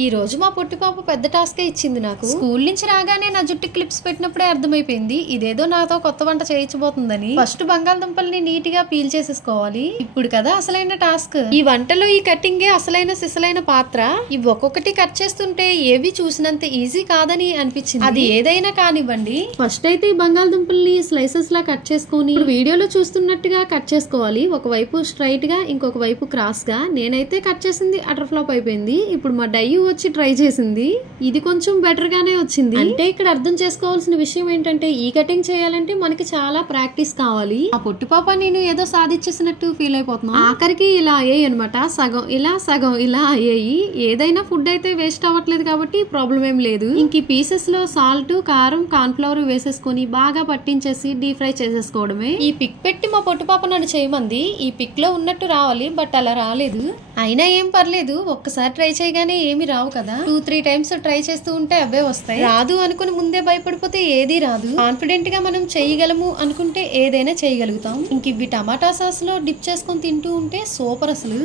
ఈ రోజు మా పొట్టి పాప పెద్ద టాస్క్ ఇచ్చింది నాకు. స్కూల్ నుంచి రాగానే నా జుట్టు క్లిప్స్ పెట్టినప్పుడే అర్థమైపోయింది ఇదేదో నాతో కొత్త వంట చేయించబోతుందని. ఫస్ట్ బంగాళదుంపల్ని నీట్ గా పీల్ చేసేసుకోవాలి. ఇప్పుడు కదా అసలైన టాస్క్. ఈ వంటలో ఈ కట్టింగే అసలైన సిసలైన పాత్ర. ఇవి ఒక్కొక్కటి కట్ చేస్తుంటే ఏవి చూసినంత ఈజీ కాదని అనిపించింది. అది ఏదైనా కానివ్వండి. ఫస్ట్ అయితే ఈ బంగాళదుంపల్ని స్లైసెస్ లా కట్ చేసుకొని ఇప్పుడు వీడియోలో చూస్తున్నట్టుగా కట్ చేసుకోవాలి. ఒకవైపు స్ట్రైట్ గా ఇంకొక వైపు క్రాస్ గా. నేనైతే కట్ చేసింది అటర్ ఫ్లాప్ అయిపోయింది. ఇప్పుడు మా డయ్యూ వచ్చి ట్రై చేసింది. ఇది కొంచెం బెటర్ గానే వచ్చింది. అంటే ఇక్కడ అర్థం చేసుకోవాల్సిన విషయం ఏంటంటే ఈ కటింగ్ చేయాలంటే మనకి చాలా ప్రాక్టీస్ కావాలి. ఆ పొట్టి పాప నేను ఏదో సాధించేసినట్టు ఫీల్ అయిపోతున్నా. ఆఖరికి ఇలా అయ్యాయి అనమాట. సగం ఇలా అయ్యాయి. ఏదైనా ఫుడ్ అయితే వేస్ట్ అవ్వట్లేదు కాబట్టి ప్రాబ్లం ఏం లేదు. ఇంక పీసెస్ లో సాల్ట్, కారం, కార్న్ ఫ్లవర్ వేసేసుకొని బాగా పట్టించేసి డీప్ ఫ్రై చేసేసుకోవడమే. ఈ పిక్ పెట్టి మా పొట్టి పాప నన్ను చేయమంది. ఈ పిక్ లో ఉన్నట్టు రావాలి, బట్ అలా రాలేదు. అయినా ఏం పర్లేదు, ఒక్కసారి ట్రై చేయగానే ఏమి రావు కదా. 2-3 టైమ్స్ ట్రై చేస్తూ ఉంటే అవే వస్తాయి. రాదు అనుకుని ముందే భయపడిపోతే ఏది రాదు. కాన్ఫిడెంట్ గా మనం చేయగలము అనుకుంటే ఏదైనా చేయగలుగుతాం. ఇంక ఇవి టమాటా సాస్ లో డిప్ చేసుకొని తింటూ ఉంటే సూపర్ అసలు.